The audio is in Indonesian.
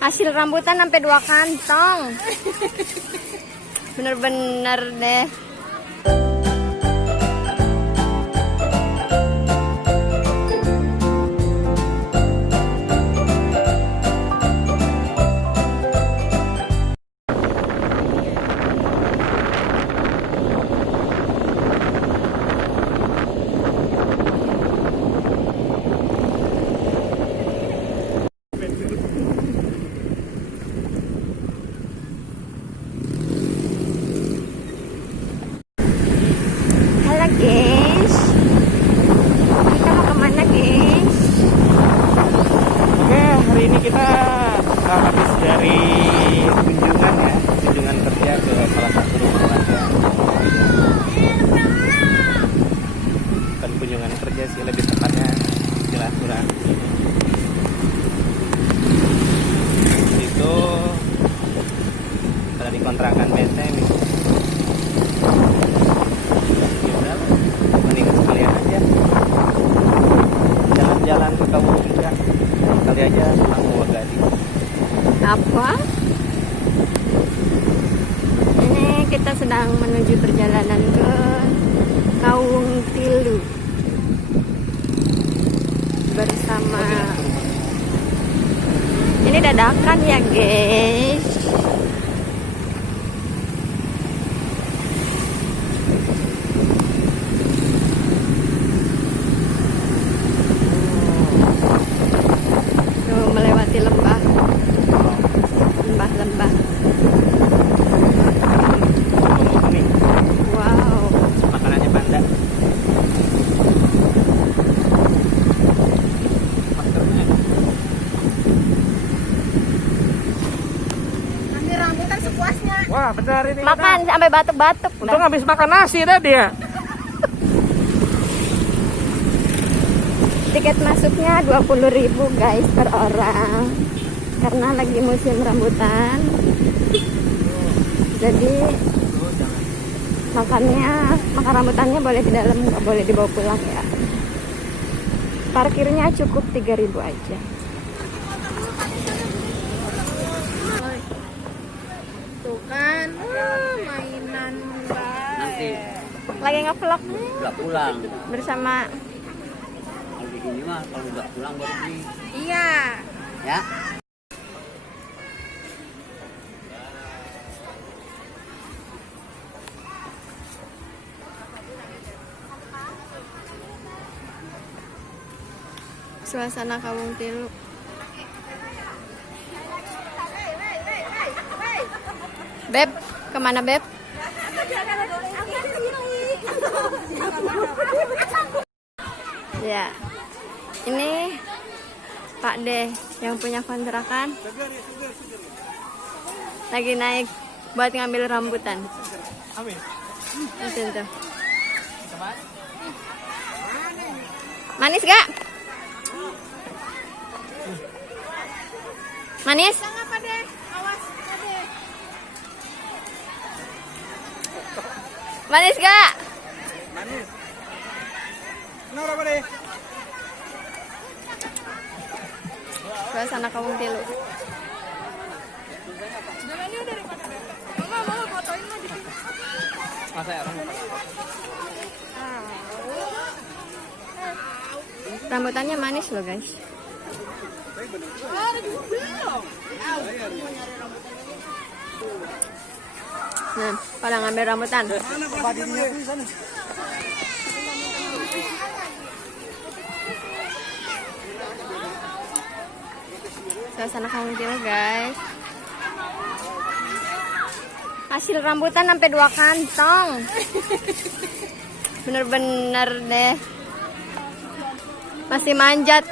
Hasil rambutan sampai 2 kantong. Bener-bener deh. Guys, kita mau kemana guys? Oke, hari ini kita habis dari kunjungan ya, kunjungan kerja ke salah satu rumah warga. Bukan kunjungan kerja sih, lebih tepatnya silaturahmi. Itu ada di kontrakan benteng. Mendingan sekalian aja jalan-jalan ke kampung juga, kali aja pulang ke Wagadi. Apa? Ini kita sedang menuju perjalanan ke Kawung Tilu bersama. Ini dadakan ya guys. Lembah. Ini Wow. makanannya panda. Maskernya. Ambil rambutan sepuasnya. Wah, benar ini. Makan sampai batuk-batuk. Untung habis makan nasi tadi ya. Tiket masuknya 20.000 guys per orang. Karena lagi musim rambutan. Jadi makan rambutannya boleh di dalam, nggak boleh dibawa pulang ya. Parkirnya cukup 3.000 aja. Tuh kan, mainan Nanti Lagi nge-vlog nggak pulang. bersama. Kalau begini mah kalau nggak pulang baru beli. Iya. Ya. Suasana Kawung Tilu. Beb, kemana Beb? Ya, ini Pak D yang punya kontrakan lagi naik buat ngambil rambutan. Itu tuh. Manis gak? Manis? Apa deh? Awas, deh. Manis gak? Manis. Kenapa deh? Suasana Kawung Tilu. Mama fotoin mah di sini. Masa ya? Rambutannya manis loh guys. Nah, pada ngambil rambutan. Suasana Kawung Tilu guys. Hasil rambutan sampai 2 kantong. Bener-bener deh. Masih manjat.